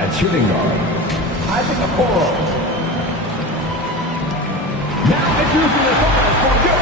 At shooting guard, I think Okoro. Now introducing the focus for good.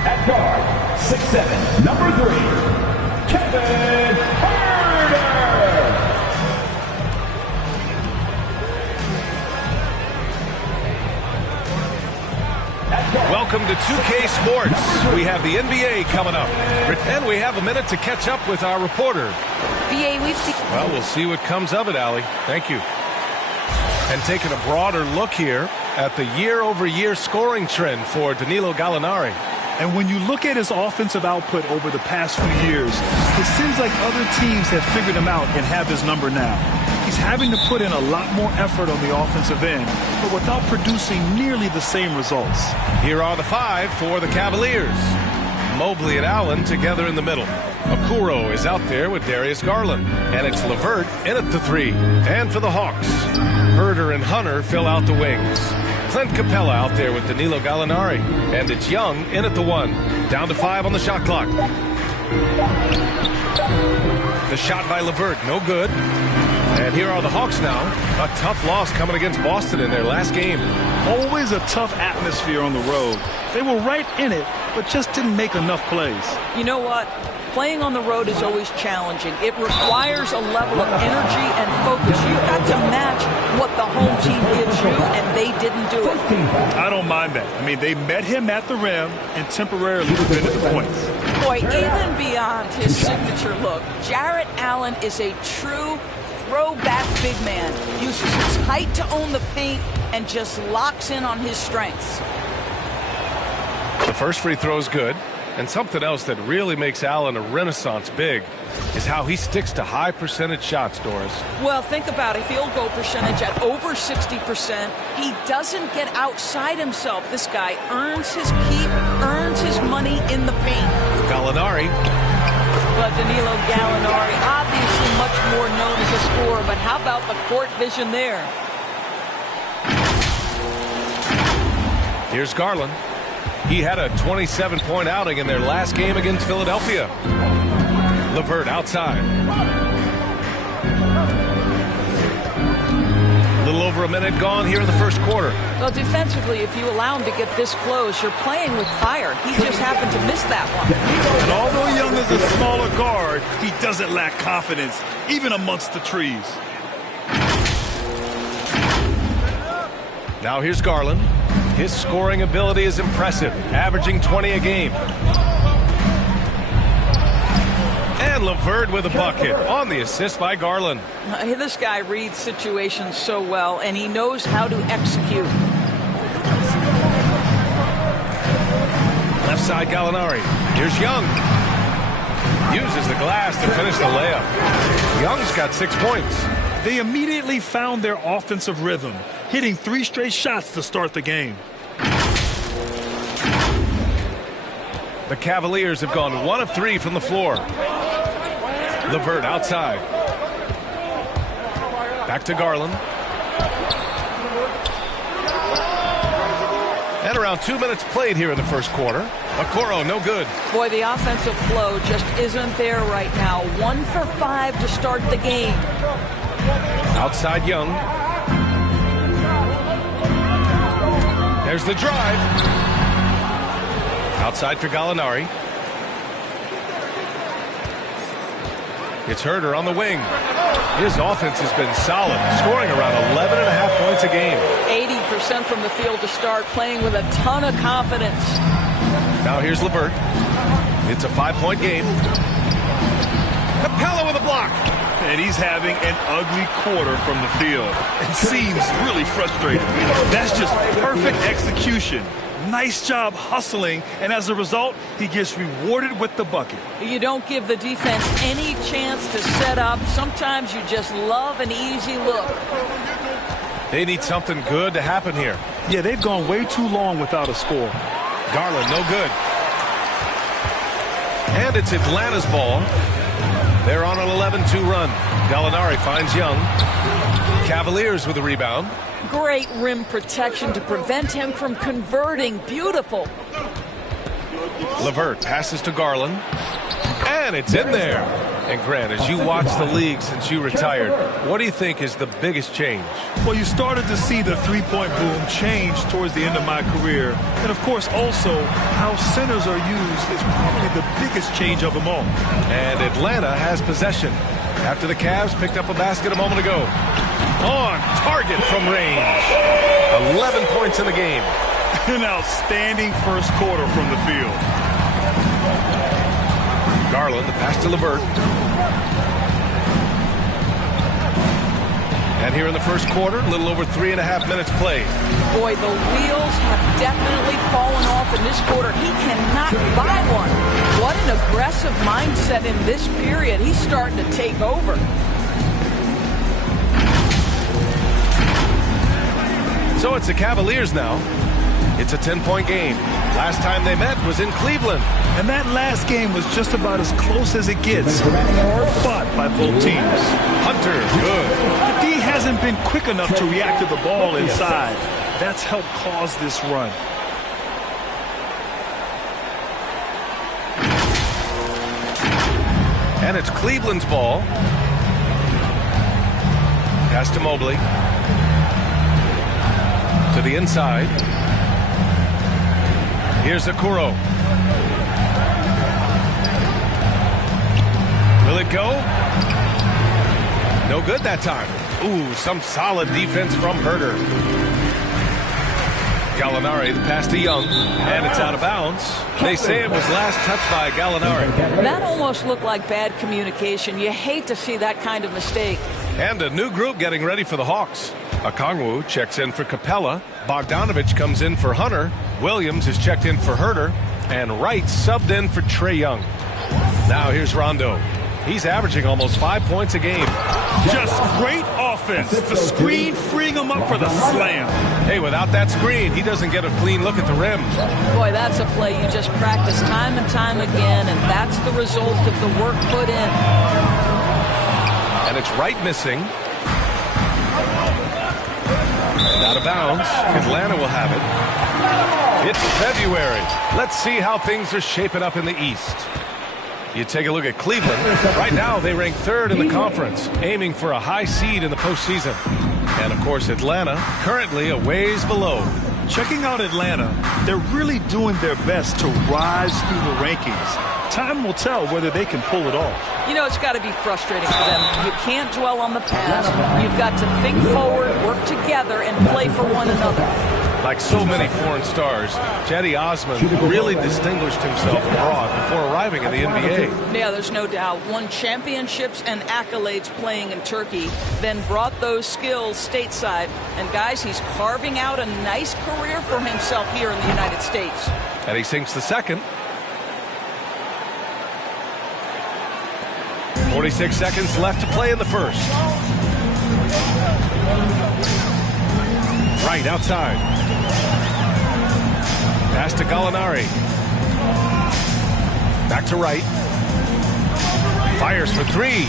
At guard, 6'7", number 3, Kevin Herter. Welcome to 2K Sports. We have the NBA coming up. And we have a minute to catch up with our reporter. BA, we've seen... Well, we'll see what comes of it, Allie. Thank you. And taking a broader look here at the year-over-year scoring trend for Danilo Gallinari. And when you look at his offensive output over the past few years, it seems like other teams have figured him out and have his number now. He's having to put in a lot more effort on the offensive end, but without producing nearly the same results. Here are the 5 for the Cavaliers. Mobley and Allen together in the middle. Okoro is out there with Darius Garland. And it's LeVert in at the 3. And for the Hawks, Herter and Hunter fill out the wings. Clint Capella out there with Danilo Gallinari. And it's Young in at the 1. Down to 5 on the shot clock. The shot by LeVert, no good. And here are the Hawks now. A tough loss coming against Boston in their last game. Always a tough atmosphere on the road. They were right in it, but just didn't make enough plays. You know what? Playing on the road is always challenging. It requires a level of energy and focus. You've got to match what the home team gives you, and they didn't do it. I don't mind that. I mean, they met him at the rim and temporarily prevented the points. Boy, even beyond his signature look, Jarrett Allen is a true throwback big man. Uses his height to own the paint and just locks in on his strengths. The first free throw is good. And something else that really makes Allen a renaissance big is how he sticks to high percentage shots, Doris. Well, think about a field goal percentage at over 60%. He doesn't get outside himself. This guy earns his keep, earns his money in the paint. Gallinari. But Danilo Gallinari, obviously much more known as a scorer, but how about the court vision there? Here's Garland. He had a 27-point outing in their last game against Philadelphia. LeVert outside. A little over a minute gone here in the first quarter. Well, defensively, if you allow him to get this close, you're playing with fire. He just happened to miss that one. And although Young is a smaller guard, he doesn't lack confidence, even amongst the trees. Now here's Garland. His scoring ability is impressive, averaging 20 a game. And LeVert with a bucket on the assist by Garland. This guy reads situations so well, and he knows how to execute. Left side Gallinari. Here's Young. Uses the glass to finish the layup. Young's got 6 points. They immediately found their offensive rhythm, hitting 3 straight shots to start the game. The Cavaliers have gone 1 of 3 from the floor. LeVert outside. Back to Garland. And around 2 minutes played here in the first quarter. Okoro, no good. Boy, the offensive flow just isn't there right now. 1 for 5 to start the game. Outside Young. There's the drive. Outside for Gallinari. It's Herter on the wing. His offense has been solid, scoring around 11.5 points a game. 80% from the field to start, playing with a ton of confidence. Now here's LeVert. It's a 5-point game. Capella with a block. And he's having an ugly quarter from the field. It seems really frustrated. That's just perfect execution. Nice job hustling, and as a result, he gets rewarded with the bucket. You don't give the defense any chance to set up. Sometimes you just love an easy look. They need something good to happen here. Yeah, they've gone way too long without a score. Garland, no good. And it's Atlanta's ball. They're on an 11-2 run. Gallinari finds Young. Cavaliers with the rebound. Great rim protection to prevent him from converting. Beautiful. LeVert passes to Garland. And it's in there. And Grant, as you watch the league since you retired, what do you think is the biggest change? Well, you started to see the three-point boom change towards the end of my career. And, of course, also how centers are used is probably the biggest change of them all. And Atlanta has possession after the Cavs picked up a basket a moment ago. On target from range. 11 points in the game. An outstanding first quarter from the field. Garland, the pass to LeVert. And here in the first quarter, a little over 3.5 minutes played. Boy, the wheels have definitely fallen off in this quarter. He cannot buy one. What an aggressive mindset in this period. He's starting to take over. So it's the Cavaliers now. It's a 10-point game. Last time they met was in Cleveland. And that last game was just about as close as it gets. Hard fought by both teams. Hunter, good. The D hasn't been quick enough to react to the ball inside. That's helped cause this run. And it's Cleveland's ball. Pass to Mobley. To the inside. Here's Okoro. Will it go? No good that time. Ooh, some solid defense from Herter. Gallinari, the pass to Young, and it's out of bounds. They say it was last touched by Gallinari. That almost looked like bad communication. You hate to see that kind of mistake. And a new group getting ready for the Hawks. Okongwu checks in for Capella. Bogdanovich comes in for Hunter. Williams is checked in for Herter. And Wright subbed in for Trae Young. Now here's Rondo. He's averaging almost 5 points a game. Just great offense. The screen freeing him up for the slam. Hey, without that screen, he doesn't get a clean look at the rim. Boy, that's a play you just practice time and time again, and that's the result of the work put in. And it's Wright missing. Out of bounds. Atlanta will have it. It's February. Let's see how things are shaping up in the East. You take a look at Cleveland. Right now, they rank third in the conference, aiming for a high seed in the postseason. And, of course, Atlanta, currently a ways below. Checking out Atlanta, they're really doing their best to rise through the rankings. Time will tell whether they can pull it off. You know, it's got to be frustrating for them. You can't dwell on the past. You've got to think forward, work together, and play for one another. Like so many foreign stars, Cedi Osman really distinguished himself abroad before arriving in the NBA. Yeah, there's no doubt. Won championships and accolades playing in Turkey, then brought those skills stateside. And, guys, he's carving out a nice career for himself here in the United States. And he sinks the second. 46 seconds left to play in the first. Right outside. Pass to Gallinari. Back to Wright. Fires for three.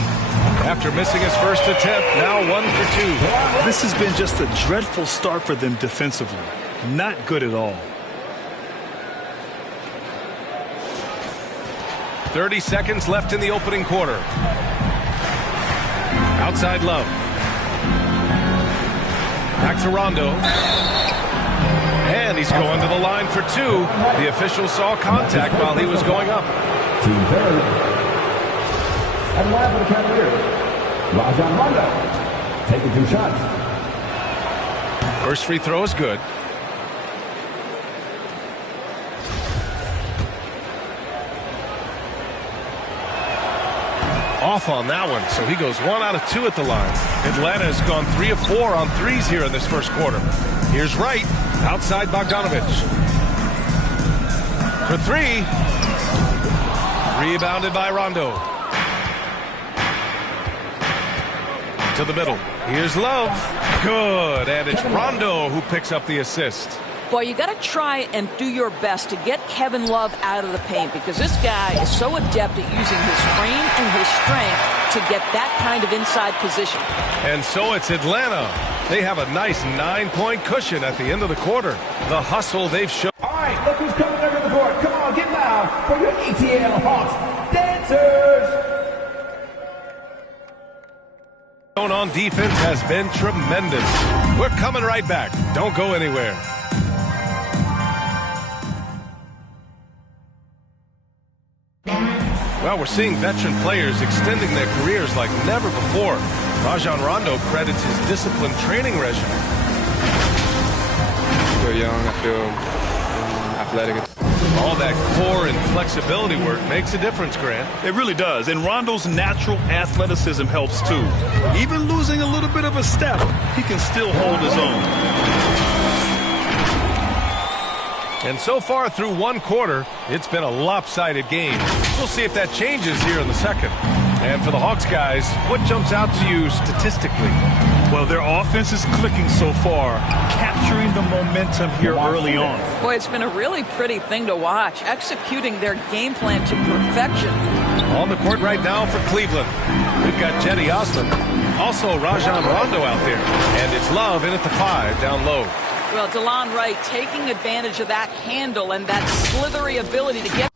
After missing his first attempt, now 1 for 2. This has been just a dreadful start for them defensively. Not good at all. 30 seconds left in the opening quarter. Outside Love. Back to Rondo. And he's going to the line for two. The official saw contact while he was going up. Team third. And live for the Cavaliers, Rajon Rondo. Taking 2 shots. First free throw is good. off on that one, so he goes 1 out of 2 at the line. Atlanta has gone 3 of 4 on threes here in this first quarter. Here's Wright, outside Bogdanovich. For 3. Rebounded by Rondo. To the middle. Here's Love. Good, and it's Rondo who picks up the assist. Boy, you got to try and do your best to get Kevin Love out of the paint, because this guy is so adept at using his frame and his strength to get that kind of inside position. And so it's Atlanta. They have a nice 9-point cushion at the end of the quarter. The hustle they've shown. All right, look who's coming over the court. Come on, get loud for your ATL Hawks dancers. On defense has been tremendous. We're coming right back. Don't go anywhere. Well, we're seeing veteran players extending their careers like never before. Rajon Rondo credits his disciplined training regimen. I feel young, I feel athletic. All that core and flexibility work makes a difference, Grant. It really does. And Rondo's natural athleticism helps too. Even losing a little bit of a step, he can still hold his own. And so far through one quarter, it's been a lopsided game. We'll see if that changes here in the second. And for the Hawks guys, what jumps out to you statistically? Well, their offense is clicking so far, capturing the momentum here early on. Boy, it's been a really pretty thing to watch, executing their game plan to perfection. On the court right now for Cleveland, we've got Jetty Osman, also Rajon Rondo out there, and it's Love in at the 5 down low. Well, DeLon Wright taking advantage of that handle and that slithery ability to get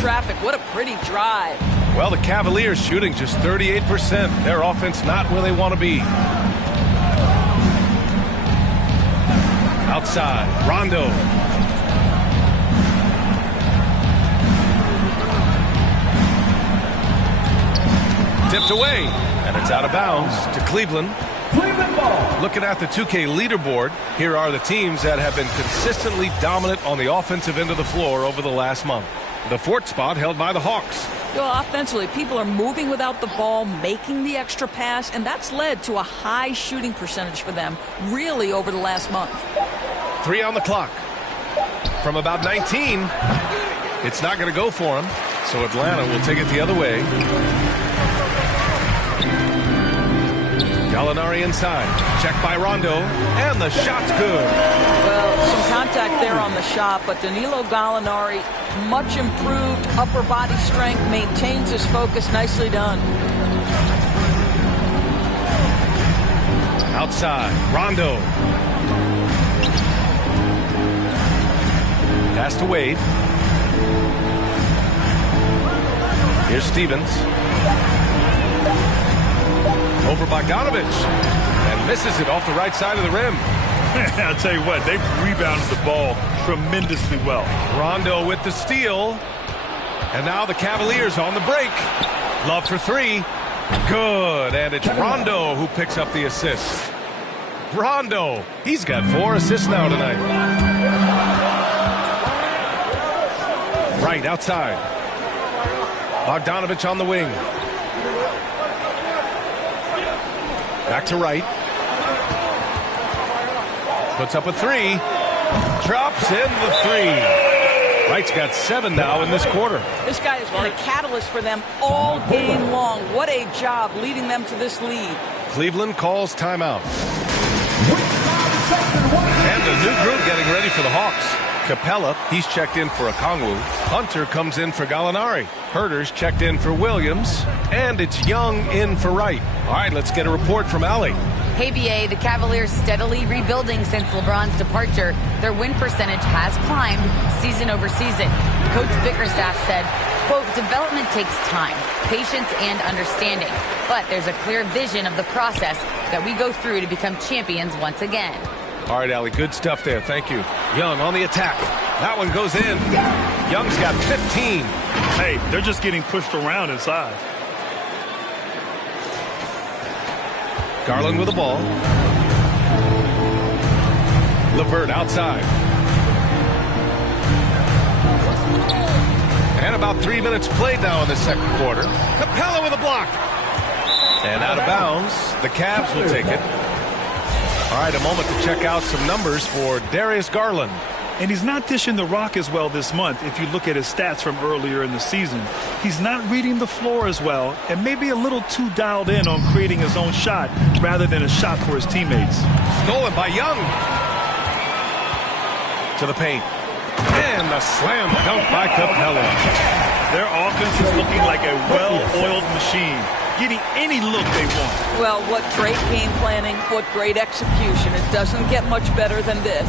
traffic. What a pretty drive. Well, the Cavaliers shooting just 38%. Their offense not where they want to be. Outside, Rondo. Tipped away, and it's out of bounds to Cleveland. Cleveland ball. Looking at the 2K leaderboard, here are the teams that have been consistently dominant on the offensive end of the floor over the last month. The fourth spot held by the Hawks. Well, offensively, people are moving without the ball, making the extra pass, and that's led to a high shooting percentage for them, really, over the last month. 3 on the clock. From about 19, it's not going to go for them, so Atlanta will take it the other way. Gallinari inside. Check by Rondo, and the shot's good. Well, some contact there on the shot, but Danilo Gallinari, much improved upper body strength, maintains his focus. Nicely done. Outside, Rondo. Pass to Wade. Here's Stevens. Over Bogdanovich. And misses it off the right side of the rim. I'll tell you what, they've rebounded the ball tremendously well. Rondo with the steal. And now the Cavaliers on the break. Love for three. Good. And it's Rondo who picks up the assist. Rondo. He's got 4 assists now tonight. Right outside. Bogdanovich on the wing. Back to Wright. Puts up a 3. Drops in the 3. Wright's got 7 now in this quarter. This guy has been a catalyst for them all game long. What a job leading them to this lead. Cleveland calls timeout. And a new group getting ready for the Hawks. Capella, he's checked in for Okongwu. Hunter comes in for Gallinari. Herter's checked in for Williams. And it's Young in for Wright. All right, let's get a report from Allie. Hey, BA, the Cavaliers steadily rebuilding since LeBron's departure. Their win percentage has climbed season over season. Coach Bickerstaff said, quote, development takes time, patience, and understanding. But there's a clear vision of the process that we go through to become champions once again. All right, Allie, good stuff there. Thank you. Young on the attack. That one goes in. Young's got 15. Hey, they're just getting pushed around inside. Garland with the ball. LeVert outside. And about 3 minutes played now in the second quarter. Capella with a block. And out of bounds. The Cavs will take it. All right, a moment to check out some numbers for Darius Garland. And he's not dishing the rock as well this month if you look at his stats from earlier in the season. He's not reading the floor as well and maybe a little too dialed in on creating his own shot rather than a shot for his teammates. Stolen by Young. To the paint. And a slam dunk by Capella. Their offense is looking like a well-oiled machine, getting any look they want. Well, what great game planning, what great execution. It doesn't get much better than this.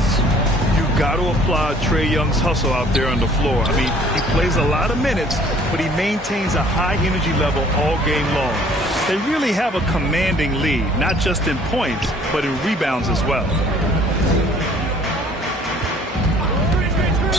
You've got to applaud Trae Young's hustle out there on the floor. I mean, he plays a lot of minutes, but he maintains a high energy level all game long. They really have a commanding lead, not just in points, but in rebounds as well.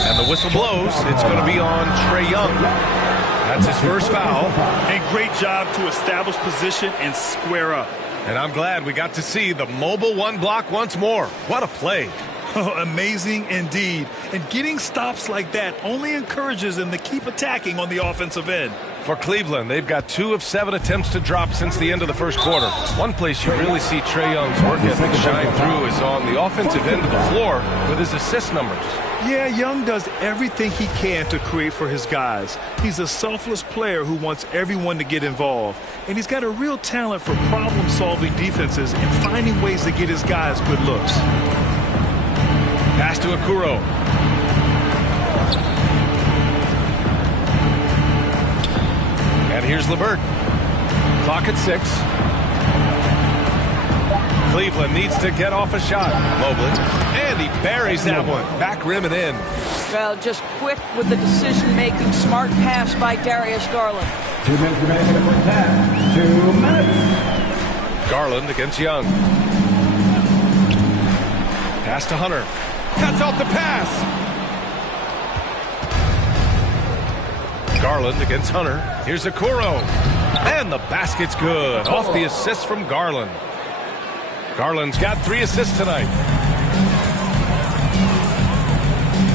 And the whistle blows. It's going to be on Trae Young. That's his first foul. And great job to establish position and square up. And I'm glad we got to see the mobile one block once more. What a play. Oh, amazing indeed. And getting stops like that only encourages them to keep attacking on the offensive end. For Cleveland, they've got 2 of 7 attempts to drop since the end of the first quarter. One place you really see Trae Young's work ethic shine through is on the offensive end of the floor with his assist numbers. Yeah, Young does everything he can to create for his guys. He's a selfless player who wants everyone to get involved. And he's got a real talent for problem-solving defenses and finding ways to get his guys good looks. Pass to Okoro. And here's LeVert. Clock at 6. Cleveland needs to get off a shot. Mobley. And he buries that one. Back rim and in. Well, just quick with the decision-making, smart pass by Darius Garland. 2 minutes remaining in the first half. 2 minutes. Garland against Young. Pass to Hunter. Cuts off the pass. Garland against Hunter. Here's Okoro. And the basket's good. Off the assist from Garland. Garland's got 3 assists tonight.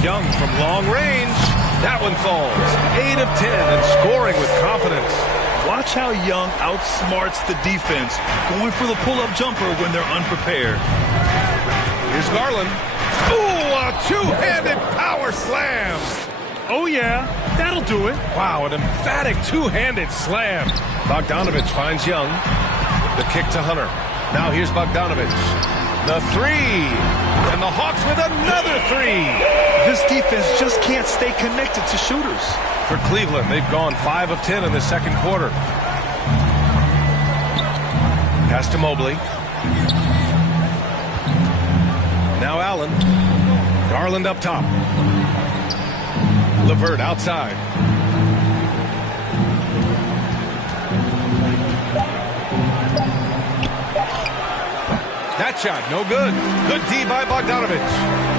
Young from long range. That one falls. 8 of 10 and scoring with confidence. Watch how Young outsmarts the defense, going for the pull-up jumper when they're unprepared. Here's Garland. Ooh, a two-handed power slam. Oh, yeah, that'll do it. Wow, an emphatic two-handed slam. Bogdanovich finds Young. The kick to Hunter. Now here's Bogdanovich. The three. And the Hawks with another three. This defense just can't stay connected to shooters. For Cleveland, they've gone 5 of 10 in the second quarter. Pass to Mobley. Now Allen. Garland up top. LeVert outside. That shot, no good. Good D by Bogdanovich.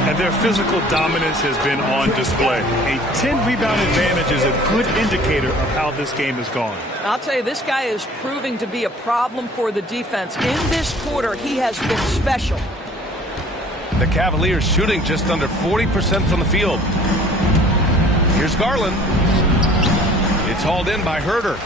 And their physical dominance has been on display. A 10-rebound advantage is a good indicator of how this game has gone. I'll tell you, this guy is proving to be a problem for the defense. In this quarter, he has been special. The Cavaliers shooting just under 40% from the field. Here's Garland. It's hauled in by Herter.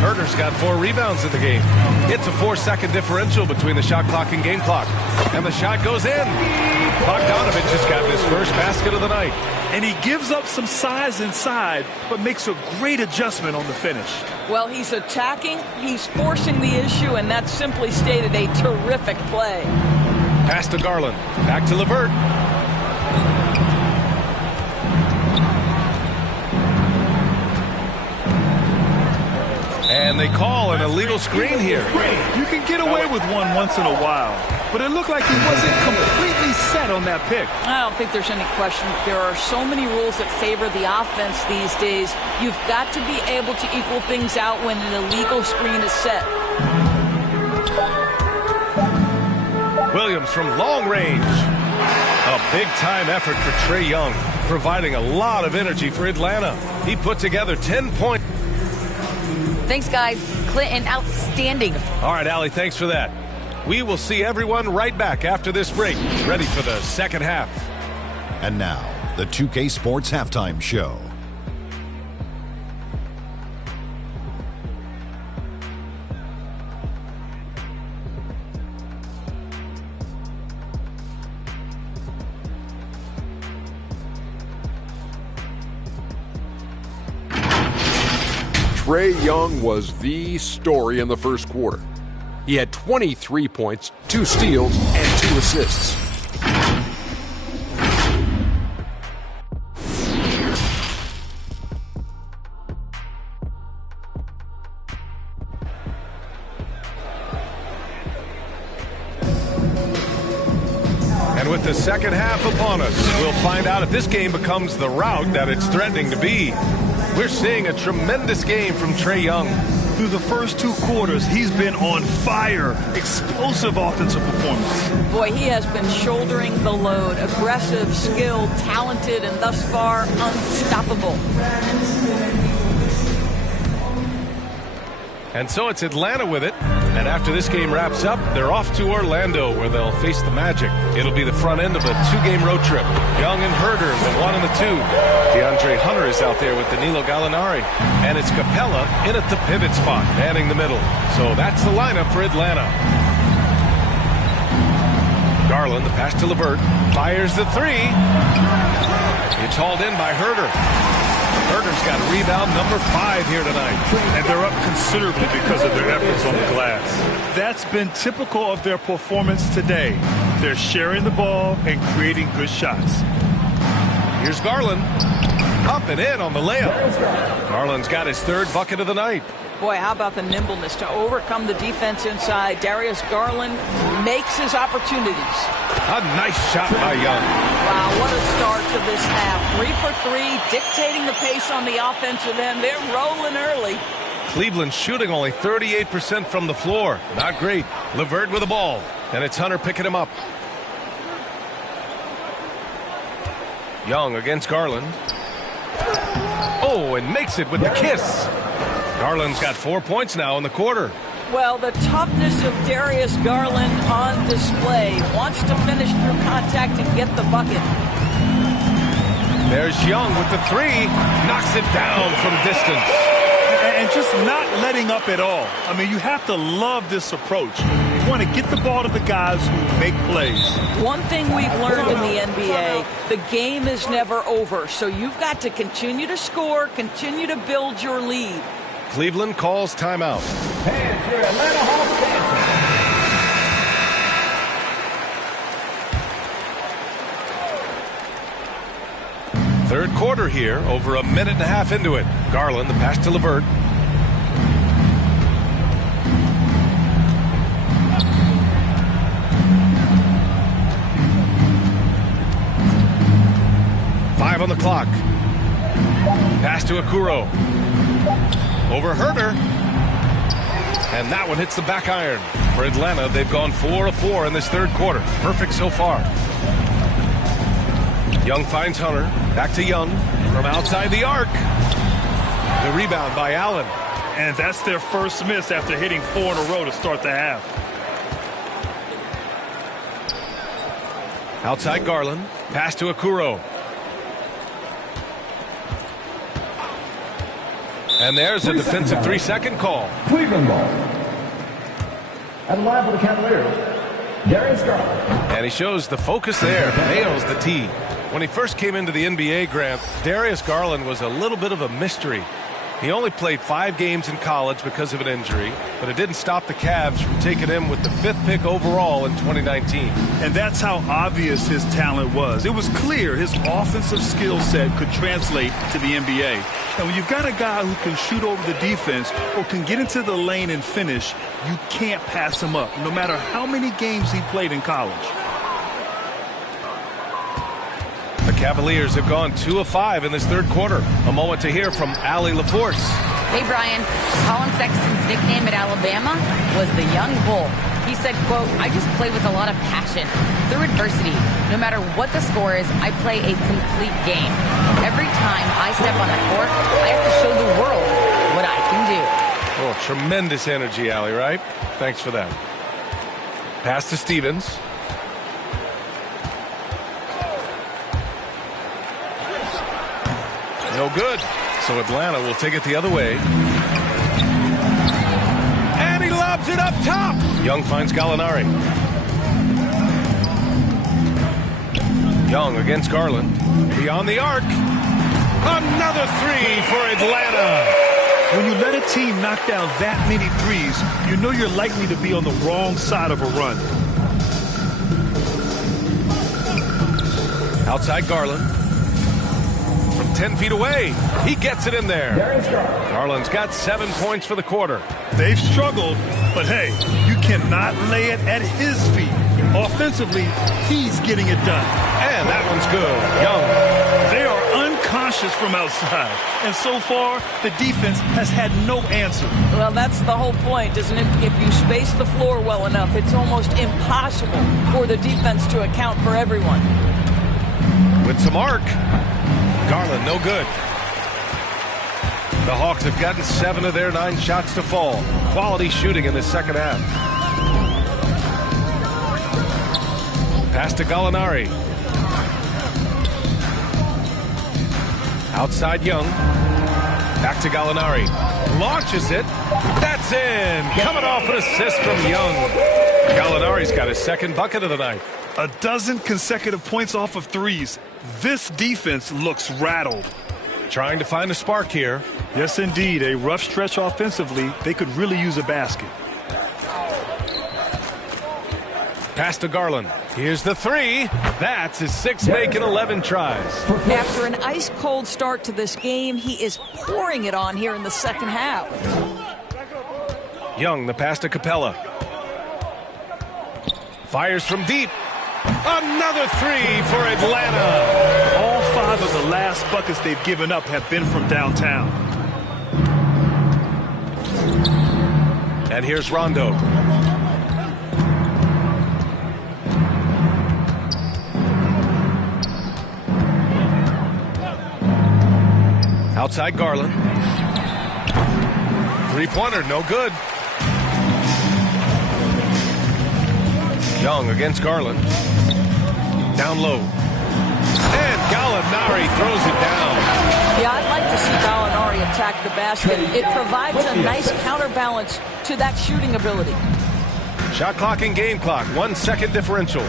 Herter's got 4 rebounds in the game. It's a 4-second differential between the shot clock and game clock. And the shot goes in. Bogdanovich has got his first basket of the night. And he gives up some size inside, but makes a great adjustment on the finish. Well, he's attacking, he's forcing the issue, and that's simply stated a terrific play. Pass to Garland. Back to LeVert. And they call an illegal screen here. You can get away with one once in a while, but it looked like he wasn't completely set on that pick. I don't think there's any question. There are so many rules that favor the offense these days. You've got to be able to equal things out when an illegal screen is set. Williams from long range. A big-time effort for Trae Young, providing a lot of energy for Atlanta. He put together 10 points. Thanks, guys. Clinton, outstanding. All right, Allie, thanks for that. We will see everyone right back after this break, ready for the second half. And now, the 2K Sports Halftime Show. Trae Young was the story in the first quarter. He had 23 points, 2 steals, and 2 assists. And with the second half upon us, we'll find out if this game becomes the rout that it's threatening to be. We're seeing a tremendous game from Trae Young. Through the first 2 quarters, he's been on fire. Explosive offensive performance. Boy, he has been shouldering the load. Aggressive, skilled, talented, and thus far, unstoppable. And so it's Atlanta with it. And after this game wraps up, they're off to Orlando, where they'll face the Magic. It'll be the front end of a 2-game road trip. Young and Herter, the 1 and the 2. DeAndre Hunter is out there with Danilo Gallinari. And it's Capella in at the pivot spot, manning the middle. So that's the lineup for Atlanta. Garland, the pass to LeVert, fires the 3. It's hauled in by Herter. Herter's got rebound number 5 here tonight. And they're up considerably because of their efforts on the glass. That's been typical of their performance today. They're sharing the ball and creating good shots. Here's Garland. Up and in on the layup. Garland's got his 3rd bucket of the night. Boy, how about the nimbleness to overcome the defense inside. Darius Garland makes his opportunities. A nice shot by Young. Wow, what a start to this half. 3 for 3, dictating the pace on the offensive end. They're rolling early. Cleveland shooting only 38% from the floor. Not great. LeVert with the ball. And it's Hunter picking him up. Young against Garland. Oh, and makes it with the kiss. Garland's got 4 points now in the quarter. Well, the toughness of Darius Garland on display. Wants to finish through contact and get the bucket. There's Young with the 3. Knocks it down from distance. And just not letting up at all. I mean, you have to love this approach. You want to get the ball to the guys who make plays. One thing we've learned in the NBA, the game is never over. So you've got to continue to score, continue to build your lead. Cleveland calls timeout. And your Atlanta Hawks dancing. Third quarter here, over a minute and a half into it. Garland, the pass to LeVert. Five on the clock. Pass to Okoro. Over Herter. And that one hits the back iron. For Atlanta, they've gone 4 of 4 in this third quarter. Perfect so far. Young finds Hunter. Back to Young from outside the arc. The rebound by Allen. And that's their first miss after hitting 4 in a row to start the half. Outside Garland. Pass to Okoro. And there's a defensive 3-second call. Cleveland ball. And live for the Cavaliers, Darius Garland. And he shows the focus there. Nails the tee. When he first came into the NBA, Grant, Darius Garland was a little bit of a mystery. He only played 5 games in college because of an injury, but it didn't stop the Cavs from taking him with the 5th pick overall in 2019. And that's how obvious his talent was. It was clear his offensive skill set could translate to the NBA. And when you've got a guy who can shoot over the defense or can get into the lane and finish, you can't pass him up, no matter how many games he played in college. The Cavaliers have gone 2 of 5 in this third quarter. A moment to hear from Allie LaForce. Hey, Brian. Colin Sexton's nickname at Alabama was the Young Bull. He said, quote, I just play with a lot of passion. Through adversity, no matter what the score is, I play a complete game. Every time I step on the court, I have to show the world what I can do. Oh, tremendous energy, Allie, right? Thanks for that. Pass to Stevens. No good. So Atlanta will take it the other way. And he lobs it up top. Young finds Gallinari. Young against Garland. Beyond the arc. Another 3 for Atlanta. When you let a team knock down that many threes, you know you're likely to be on the wrong side of a run. Outside Garland. 10 feet away. He gets it in there. Garland's got 7 points for the quarter. They've struggled, but hey, you cannot lay it at his feet. Offensively, he's getting it done. And that one's good. Young. They are unconscious from outside. And so far, the defense has had no answer. Well, that's the whole point, isn't it? If you space the floor well enough, it's almost impossible for the defense to account for everyone. With some arc. Garland, no good. The Hawks have gotten 7 of their 9 shots to fall. Quality shooting in the second half. Pass to Gallinari. Outside Young. Back to Gallinari. Launches it. That's in. Coming off an assist from Young. Gallinari's got his second bucket of the night. A dozen consecutive points off of threes. This defense looks rattled. Trying to find a spark here. Yes, indeed. A rough stretch offensively. They could really use a basket. Pass to Garland. Here's the 3. That's his 6th make in 11 tries. After an ice-cold start to this game, he is pouring it on here in the second half. Young, the pass to Capella. Fires from deep. Another three for Atlanta. All 5 of the last buckets they've given up have been from downtown. And here's Rondo. Outside Garland. Three-pointer, no good. Young against Garland. Down low. And Gallinari throws it down. Yeah, I'd like to see Gallinari attack the basket. It provides a nice counterbalance to that shooting ability. Shot clock and game clock. 1 second differential.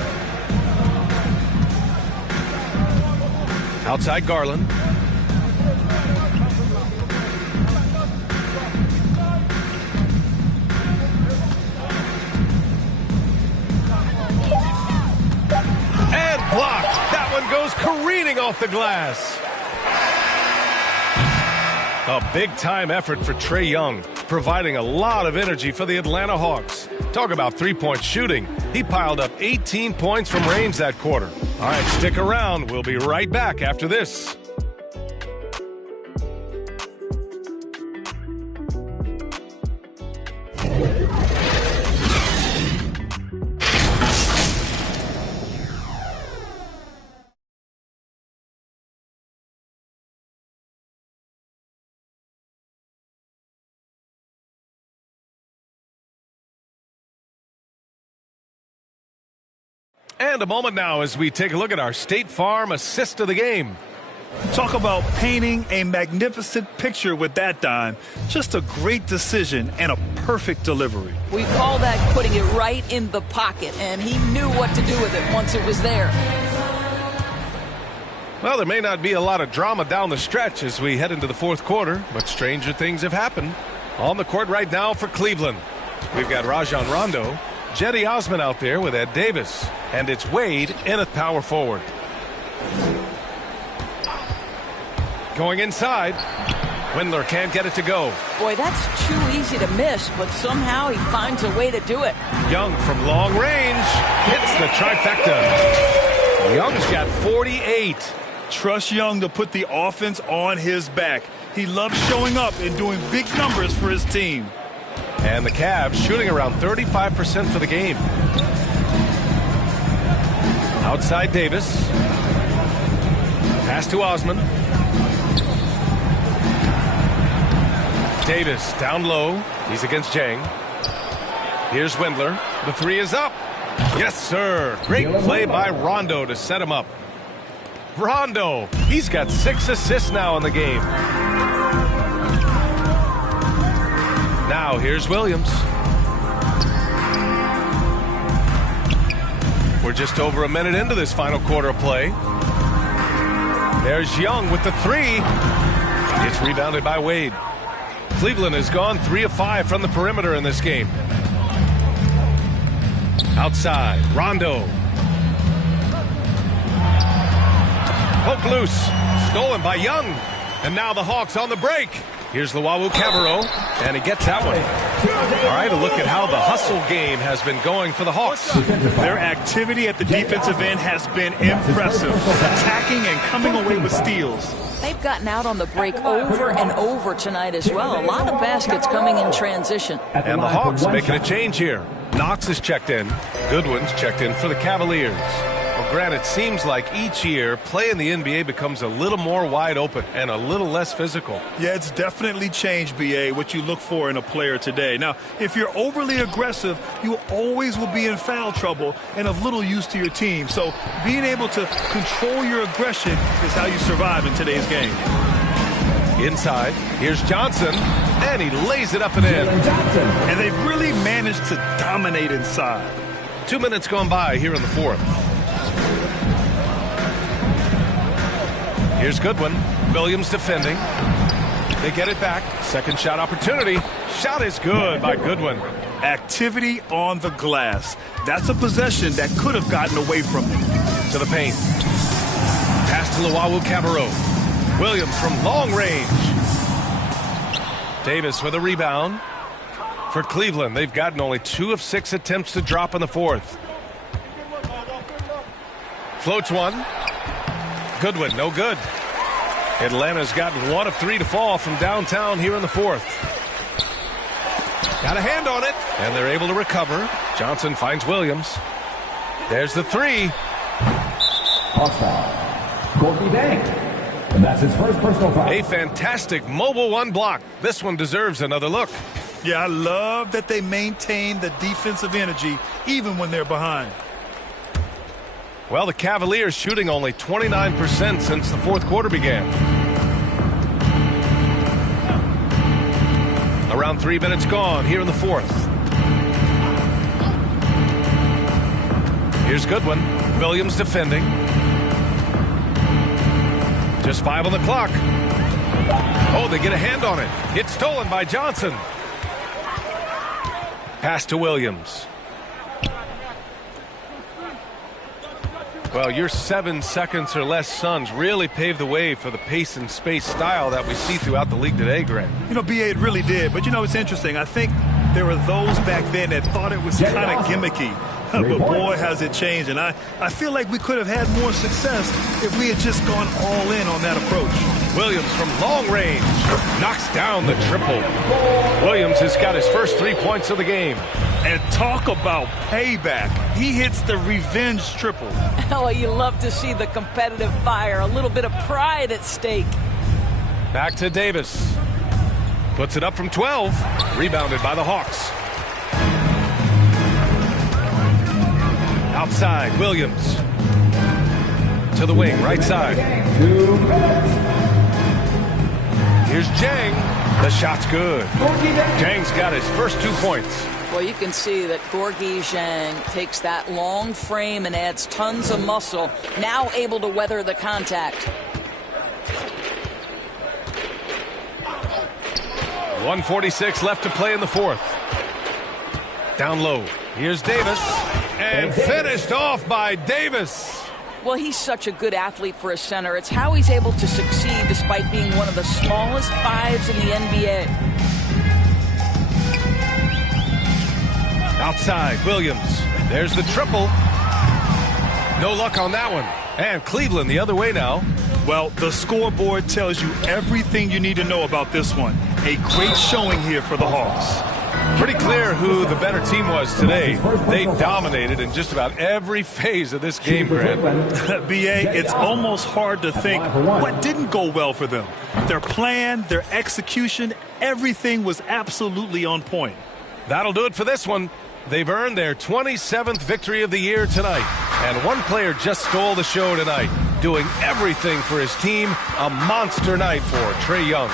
Outside Garland. And blocked. That one goes careening off the glass. A big-time effort for Trae Young, providing a lot of energy for the Atlanta Hawks. Talk about three-point shooting. He piled up 18 points from range that quarter. All right, stick around. We'll be right back after this. And a moment now as we take a look at our State Farm assist of the game. Talk about painting a magnificent picture with that dime. Just a great decision and a perfect delivery. We call that putting it right in the pocket, and he knew what to do with it once it was there. Well, there may not be a lot of drama down the stretch as we head into the fourth quarter, but stranger things have happened. On the court right now for Cleveland, we've got Rajon Rondo, Jetty Osman out there with Ed Davis, and it's Wade in at power forward. Going inside, Windler can't get it to go. Boy, that's too easy to miss, but somehow he finds a way to do it. Young from long range hits the trifecta. Young's got 48. Trust Young to put the offense on his back. He loves showing up and doing big numbers for his team. And the Cavs shooting around 35% for the game. Outside Davis. Pass to Osman. Davis down low. He's against Jang. Here's Windler. The three is up. Yes, sir. Great play by Rondo to set him up. Rondo. He's got 6 assists now in the game. Now here's Williams. We're just over a minute into this final quarter of play. There's Young with the three. It's rebounded by Wade. Cleveland has gone 3 of 5 from the perimeter in this game. Outside, Rondo. Poke loose. Stolen by Young. And now the Hawks on the break. Here's Luwawu-Cabarrot, and he gets that one. All right, a look at how the hustle game has been going for the Hawks. Their activity at the defensive end has been impressive, attacking and coming away with steals. They've gotten out on the break over and over tonight as well. A lot of baskets coming in transition. And the Hawks making a change here. Knox is checked in. Goodwin's checked in for the Cavaliers. Well, Grant, it seems like each year, play in the NBA becomes a little more wide open and a little less physical. Yeah, it's definitely changed, B.A., what you look for in a player today. Now, if you're overly aggressive, you always will be in foul trouble and of little use to your team. So being able to control your aggression is how you survive in today's game. Inside, here's Johnson, and he lays it up and in. And they've really managed to dominate inside. 2 minutes gone by here in the fourth. Here's Goodwin. Williams defending. They get it back. Second shot opportunity. Shot is good by Goodwin. Activity on the glass. That's a possession that could have gotten away from him. To the paint. Pass to Luwawu-Cabarrot. Williams from long range. Davis with a rebound. For Cleveland, they've gotten only 2 of 6 attempts to drop in the fourth. Floats one. Goodwin, no good. Atlanta's gotten 1 of 3 to fall from downtown here in the fourth. Got a hand on it, and they're able to recover. Johnson finds Williams. There's the 3. Courtney Bank. And that's his first personal foul. A fantastic mobile one block. This one deserves another look. Yeah, I love that they maintain the defensive energy even when they're behind. Well, the Cavaliers shooting only 29% since the fourth quarter began. Around 3 minutes gone here in the fourth. Here's Goodwin. Williams defending. Just 5 on the clock. Oh, they get a hand on it. It's stolen by Johnson. Pass to Williams. Well, your 7 seconds or less Suns really paved the way for the pace and space style that we see throughout the league today, Grant. You know, BA, it really did. But, you know, it's interesting. I think there were those back then that thought it was kind of gimmicky. But, boy, has it changed. And I feel like we could have had more success if we had just gone all in on that approach. Williams from long range knocks down the triple. Williams has got his first 3 points of the game. And talk about payback. He hits the revenge triple. Oh, you love to see the competitive fire. A little bit of pride at stake. Back to Davis. Puts it up from 12. Rebounded by the Hawks. Outside, Williams. To the wing, right side. 2 minutes. Here's Jang. The shot's good. Jang's got his first 2 points. Well, you can see that Gorgui Dieng takes that long frame and adds tons of muscle, now able to weather the contact. 1:46 left to play in the fourth. Down low. Here's Davis. And finished off by Davis. Well, he's such a good athlete for a center. It's how he's able to succeed despite being one of the smallest 5s in the NBA. Outside, Williams. There's the triple. No luck on that one. And Cleveland the other way now. Well, the scoreboard tells you everything you need to know about this one. A great showing here for the Hawks. Pretty clear who the better team was today. They dominated in just about every phase of this game, Grant. BA, it's almost hard to think what didn't go well for them. Their plan, their execution, everything was absolutely on point. That'll do it for this one. They've earned their 27th victory of the year tonight. And one player just stole the show tonight, doing everything for his team. A monster night for Trae Young.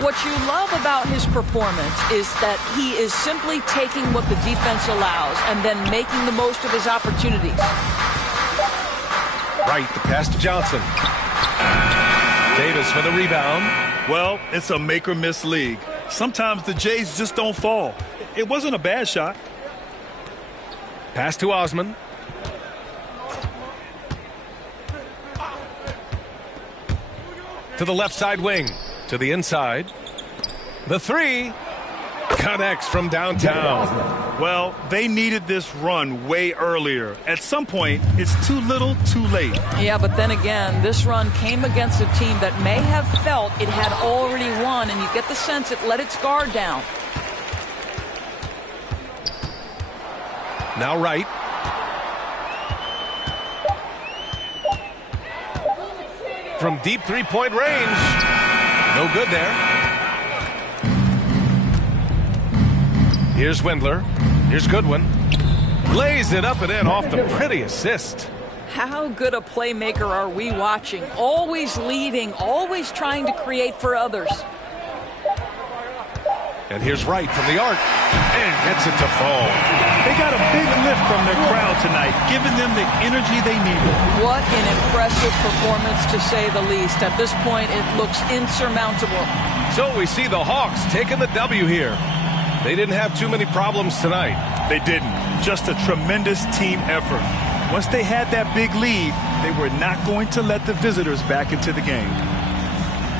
What you love about his performance is that he is simply taking what the defense allows and then making the most of his opportunities. Right, the pass to Johnson. Davis for the rebound. Well, it's a make-or-miss league. Sometimes the Jays just don't fall. It wasn't a bad shot. Pass to Osman. To the left side wing. To the inside. The 3 connects from downtown. Well, they needed this run way earlier. At some point, it's too little, too late. Yeah, but then again, this run came against a team that may have felt it had already won, and you get the sense it let its guard down. Now right. From deep three-point range. No good there. Here's Wendler. Here's Goodwin. Lays it up and in off the pretty assist. How good a playmaker are we watching? Always leading, always trying to create for others. And here's Wright from the arc. And gets it to fall. They got a big lift from their crowd tonight, giving them the energy they needed. What an impressive performance, to say the least. At this point, it looks insurmountable. So we see the Hawks taking the W here. They didn't have too many problems tonight. They didn't. Just a tremendous team effort. Once they had that big lead, they were not going to let the visitors back into the game.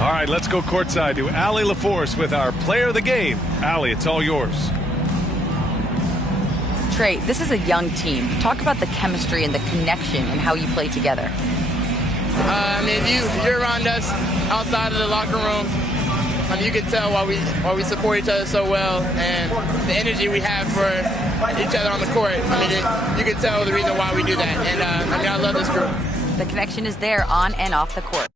All right, let's go courtside to Allie LaForce with our player of the game. Allie, it's all yours. Trey, this is a young team. Talk about the chemistry and the connection and how you play together. You're around us outside of the locker room. You can tell why we support each other so well, and the energy we have for each other on the court. You can tell the reason why we do that. And I love this group. The connection is there on and off the court.